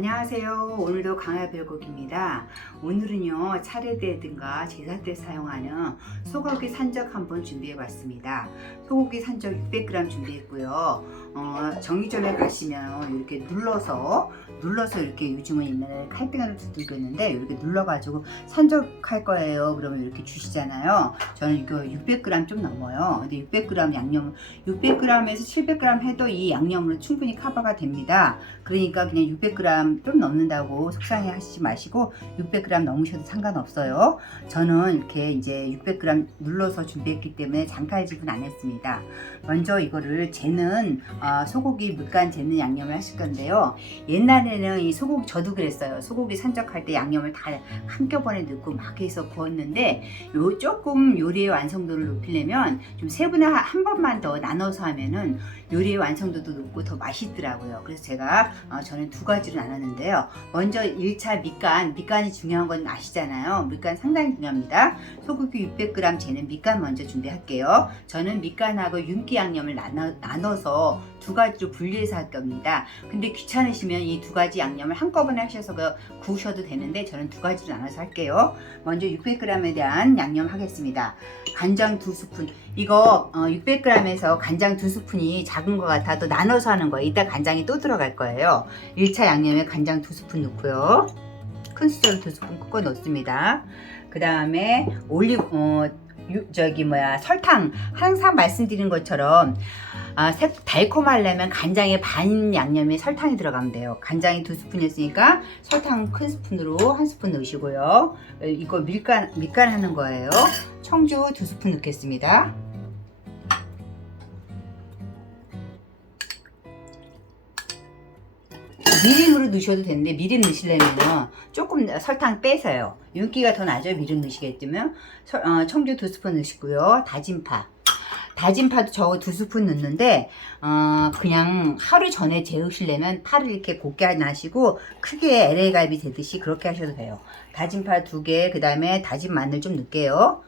안녕하세요. 오늘도 강야별곡입니다. 오늘은요 차례대든가 제사 때 사용하는 소고기 산적 한번 준비해 봤습니다. 소고기 산적 600g 준비했고요. 정육점에 가시면 이렇게 눌러서 이렇게 요즘은 옛날에 칼등을 들고 있는데 이렇게 눌러가지고 산적할 거예요. 그러면 이렇게 주시잖아요. 저는 이거 600g 좀 넘어요. 근데 600g 양념 600g에서 700g 해도 이 양념으로 충분히 커버가 됩니다. 그러니까 그냥 600g 좀 넘는다고 속상해 하시지 마시고 600g 넘으셔도 상관없어요. 저는 이렇게 이제 600g 눌러서 준비했기 때문에 장칼집은 안 했습니다. 먼저 이거를 재는 소고기 물간 재는 양념을 하실 건데요. 옛날에는 이 소고기 저도 그랬어요. 소고기 산적할 때 양념을 다 한꺼번에 넣고 막 해서 구웠는데 조금 요리의 완성도를 높이려면 좀 세 분에 한 번만 더 나눠서 하면은 요리의 완성도도 높고 더 맛있더라고요. 그래서 제가 저는 두 가지로 나눴는데요. 먼저 1차 밑간이 중요한 건 아시잖아요. 밑간 상당히 중요합니다. 소고기 600g 재는 밑간 먼저 준비할게요. 저는 밑간하고 윤기 양념을 나눠서 두 가지로 분리해서 할 겁니다. 근데 귀찮으시면 이 두 가지 양념을 한꺼번에 하셔서 구우셔도 되는데 저는 두 가지로 나눠서 할게요. 먼저 600g에 대한 양념 하겠습니다. 간장 2스푼. 이거 600g에서 간장 2스푼이 작은 것 같아도 나눠서 하는 거예요. 이따 간장이 또 들어갈 거예요. 1차 양념에 간장 2스푼 넣고요. 큰 숟가락 2스푼 꺾어 넣습니다. 그 다음에 설탕. 항상 말씀드린 것처럼 달콤하려면 간장의 반 양념에 설탕이 들어가면 돼요. 간장이 2스푼이었으니까 설탕 큰 스푼으로 1스푼 넣으시고요. 이거 밑간 하는 거예요. 청주 2스푼 넣겠습니다. 미림으로 넣으셔도 되는데 미림 넣으시려면 조금 설탕 빼서요. 윤기가 더 나죠. 미림 넣으시겠다면 청주 2스푼 넣으시고요. 다진파도 저 2스푼 넣는데 그냥 하루 전에 재우시려면 파를 이렇게 곱게 나시고 크게 LA 갈비 되듯이 그렇게 하셔도 돼요. 다진파 2개, 그 다음에 다진 마늘 좀 넣을게요.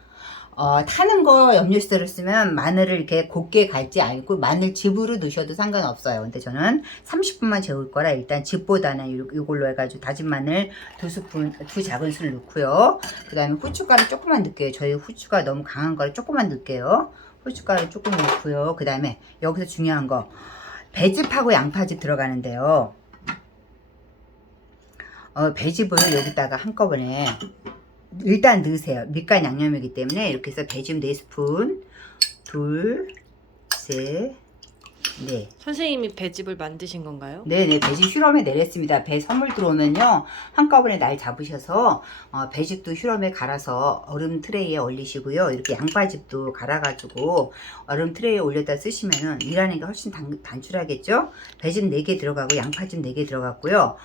타는 거 염료시설을 쓰면 마늘을 이렇게 곱게 갈지 알고 마늘즙으로 넣으셔도 상관없어요. 근데 저는 30분만 재울 거라 일단 즙보다는 이걸로 해가지고 다진 마늘 2스푼, 2작은술 넣고요. 그 다음에 후춧가루 조금만 넣을게요. 저희 후추가 너무 강한 거를 조금만 넣을게요. 후춧가루 조금 넣고요. 그 다음에 여기서 중요한 거 배즙하고 양파즙 들어가는데요. 배즙을 여기다가 한꺼번에 일단 넣으세요. 밑간 양념이기 때문에 이렇게 해서 배즙 4스푼, 둘, 셋, 넷. 선생님이 배즙을 만드신 건가요? 네네, 배즙 실험에 내렸습니다. 배 선물 들어오면요 한꺼번에 날 잡으셔서 배즙도 실험에 갈아서 얼음 트레이에 올리시고요. 이렇게 양파즙도 갈아가지고 얼음 트레이에 올렸다 쓰시면은 일하는 게 훨씬 단출하겠죠. 배즙 4개 들어가고 양파즙 4개 들어갔고요.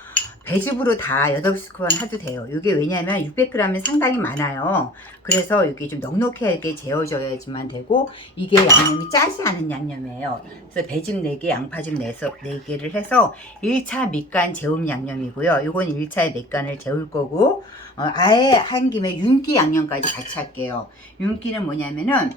배즙으로 다 8스푼 해도 돼요. 이게 왜냐면 600g이 상당히 많아요. 그래서 이게 좀 넉넉하게 재워져야지만 되고 이게 양념이 짜지 않은 양념이에요. 그래서 배즙 4개, 양파즙 4개를 해서 1차 밑간 재움 양념이고요. 이건 1차 밑간을 재울 거고 아예 한 김에 윤기 양념까지 같이 할게요. 윤기는 뭐냐면은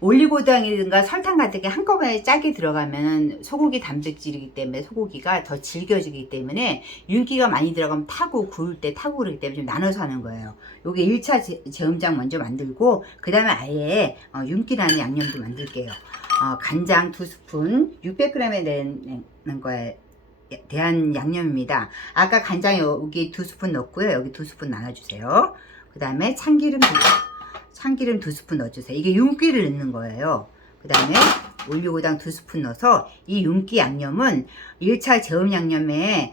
올리고당이든가 설탕 같은 게 한꺼번에 짜게 들어가면 소고기 단백질이기 때문에 소고기가 더 질겨지기 때문에 윤기가 많이 들어가면 타고 구울 때 타고 그러기 때문에 좀 나눠서 하는 거예요. 요게 1차 재음장 먼저 만들고 그 다음에 아예 윤기 나는 양념도 만들게요. 간장 2스푼 600g에 내는 거에 대한 양념입니다. 아까 간장 여기 2스푼 넣었고요. 여기 2스푼 나눠주세요. 그 다음에 참기름 2스푼 넣어주세요. 이게 윤기를 넣는 거예요. 그 다음에 올리고당 2스푼 넣어서 이 윤기 양념은 1차 재움 양념에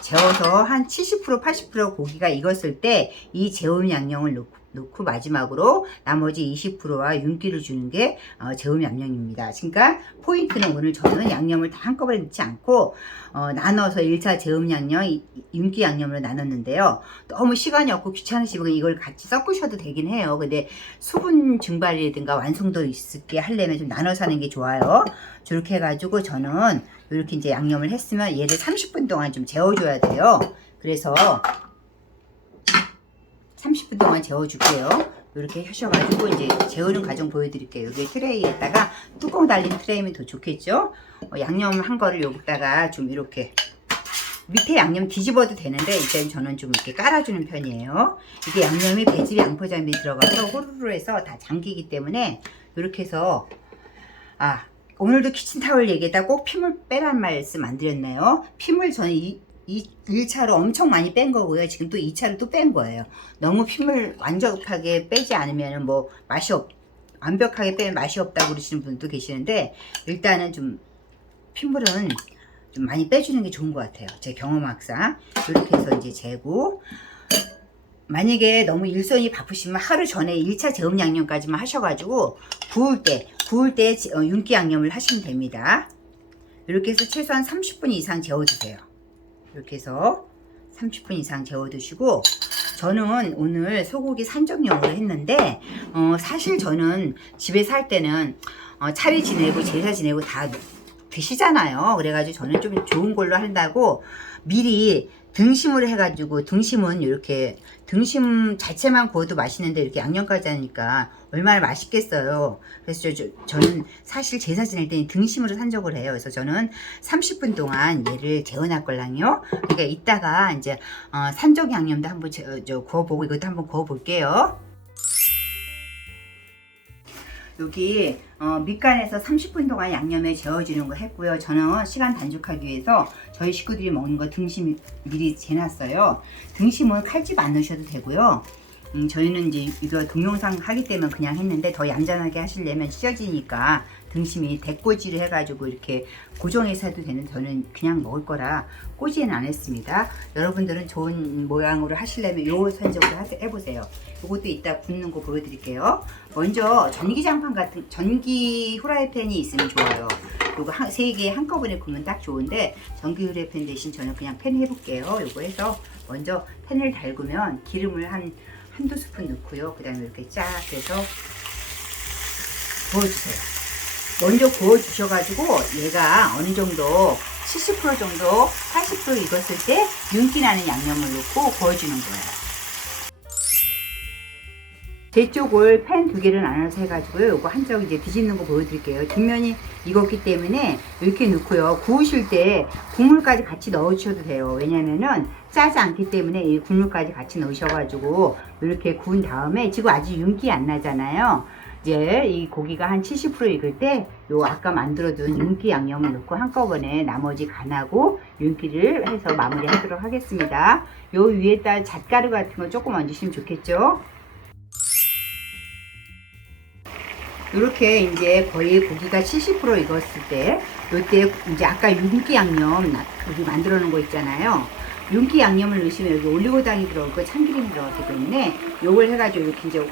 재워서 한 70% 80% 고기가 익었을 때 이 재움 양념을 넣고 마지막으로 나머지 20%와 윤기를 주는 게 재움 양념입니다. 그러니까 포인트는 오늘 저는 양념을 다 한꺼번에 넣지 않고 나눠서 1차 재움 양념, 윤기 양념으로 나눴는데요. 너무 시간이 없고 귀찮으시면 이걸 같이 섞으셔도 되긴 해요. 근데 수분 증발이라든가 완성도 있게 하려면 좀 나눠서 하는 게 좋아요. 저렇게 해가지고 저는 이렇게 이제 양념을 했으면 얘를 30분 동안 좀 재워줘야 돼요. 그래서 30분 동안 재워줄게요. 이렇게 하셔가지고 이제 재우는 과정 보여드릴게요. 여기 트레이에다가 뚜껑 달린 트레이면 더 좋겠죠. 양념 한 거를 여기다가 좀 이렇게 밑에 양념 뒤집어도 되는데 일단 저는 좀 이렇게 깔아주는 편이에요. 이게 양념이 배즙 양포장에 들어가서 호루루 해서 다 잠기기 때문에 이렇게 해서 오늘도 키친타월 얘기에다 꼭 핏물 빼란 말씀 안 드렸나요? 핏물 저는 이 1차로 엄청 많이 뺀 거고요. 지금 또 2차로 또 뺀 거예요. 너무 핏물 완벽하게 빼지 않으면 뭐 완벽하게 빼면 맛이 없다고 그러시는 분도 계시는데 일단은 좀 핏물은 좀 많이 빼주는 게 좋은 것 같아요. 제 경험학상 이렇게 해서 이제 재고, 만약에 너무 일손이 바쁘시면 하루 전에 1차 저음 양념까지만 하셔가지고 구울 때 윤기 양념을 하시면 됩니다. 이렇게 해서 최소한 30분 이상 재워두세요. 이렇게 해서 30분 이상 재워두시고, 저는 오늘 소고기 산적용으로 했는데 사실 저는 집에 살 때는 차례 지내고 제사 지내고 다 드시잖아요. 그래가지고 저는 좀 좋은 걸로 한다고 미리 등심으로 해가지고, 등심은 이렇게 등심 자체만 구워도 맛있는데 이렇게 양념까지 하니까 얼마나 맛있겠어요. 그래서 저는 사실 제사 지낼 때는 등심으로 산적을 해요. 그래서 저는 30분 동안 얘를 재워놨 걸랑요. 그러니까 이따가 이제 산적 양념도 한번 구워보고 이것도 한번 구워볼게요. 여기 밑간에서 30분 동안 양념에 재워주는 거 했고요. 저는 시간 단축하기 위해서 저희 식구들이 먹는 거 등심 미리 재놨어요. 등심은 칼집 안 넣으셔도 되고요. 저희는 이제 이거 동영상 하기 때문에 그냥 했는데 더 얌전하게 하시려면 찢어지니까 등심이 대꼬지를 해가지고 이렇게 고정해서 해도 되는데 저는 그냥 먹을 거라 꼬지는 안 했습니다. 여러분들은 좋은 모양으로 하시려면 요 선적으로 해보세요. 요것도 이따 굽는 거 보여드릴게요. 먼저 전기장판 같은 전기 후라이팬이 있으면 좋아요. 요거 3개 한꺼번에 굽면 딱 좋은데 전기 후라이팬 대신 저는 그냥 팬 해볼게요. 요거 해서 먼저 팬을 달구면 기름을 한두 스푼 넣고요. 그 다음에 이렇게 쫙 해서 구워주세요. 먼저 구워주셔가지고 얘가 어느 정도 70% 정도 80% 익었을 때 윤기 나는 양념을 넣고 구워주는 거예요. 제 쪽을 팬 2개를 나눠서 해가지고요. 요거 한쪽 이제 뒤집는 거 보여드릴게요. 뒷면이 익었기 때문에 이렇게 넣고요. 구우실 때 국물까지 같이 넣으셔도 돼요. 왜냐면은 짜지 않기 때문에 이 국물까지 같이 넣으셔가지고 이렇게 구운 다음에 지금 아직 윤기 안 나잖아요. 이제 이 고기가 한 70% 익을 때 요 아까 만들어둔 윤기 양념을 넣고 한꺼번에 나머지 간하고 윤기를 해서 마무리하도록 하겠습니다. 요 위에다 잣가루 같은 거 조금 얹으시면 좋겠죠. 이렇게 이제 거의 고기가 70% 익었을 때, 이때 이제 아까 윤기 양념 우리 만들어 놓은 거 있잖아요. 윤기 양념을 넣으시면 여기 올리고당이 들어가고 참기름이 들어갔기 때문에 요걸 해가지고 이렇게 이제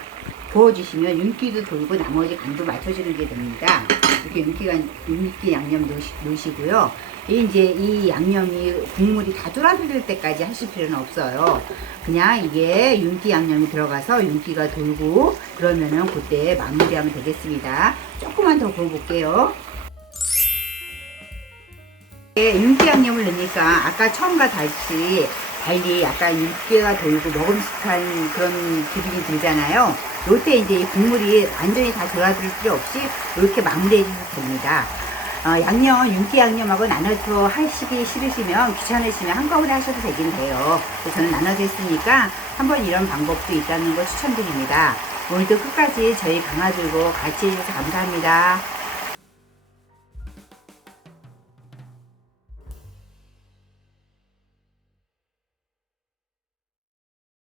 부어주시면 윤기도 돌고 나머지 간도 맞춰주는 게 됩니다. 이렇게 윤기 양념 넣으시고요. 이제 이 양념이 국물이 다 졸아들 때까지 하실 필요는 없어요. 그냥 이게 윤기 양념이 들어가서 윤기가 돌고 그러면은 그때 마무리하면 되겠습니다. 조금만 더 구워볼게요. 윤기 양념을 넣으니까 아까 처음과 달리 약간 윤기가 돌고 먹음직한 그런 기분이 들잖아요. 요때 이제 국물이 완전히 다 졸아들 필요 없이 이렇게 마무리해 주셔도 됩니다. 양념, 윤기 양념하고 나눠서 하시기 싫으시면 귀찮으시면 한꺼번에 하셔도 되긴 돼요. 저는 나눠서 했으니까 한번 이런 방법도 있다는 거 추천드립니다. 오늘도 끝까지 저희 강아들과 같이 해주셔서 감사합니다.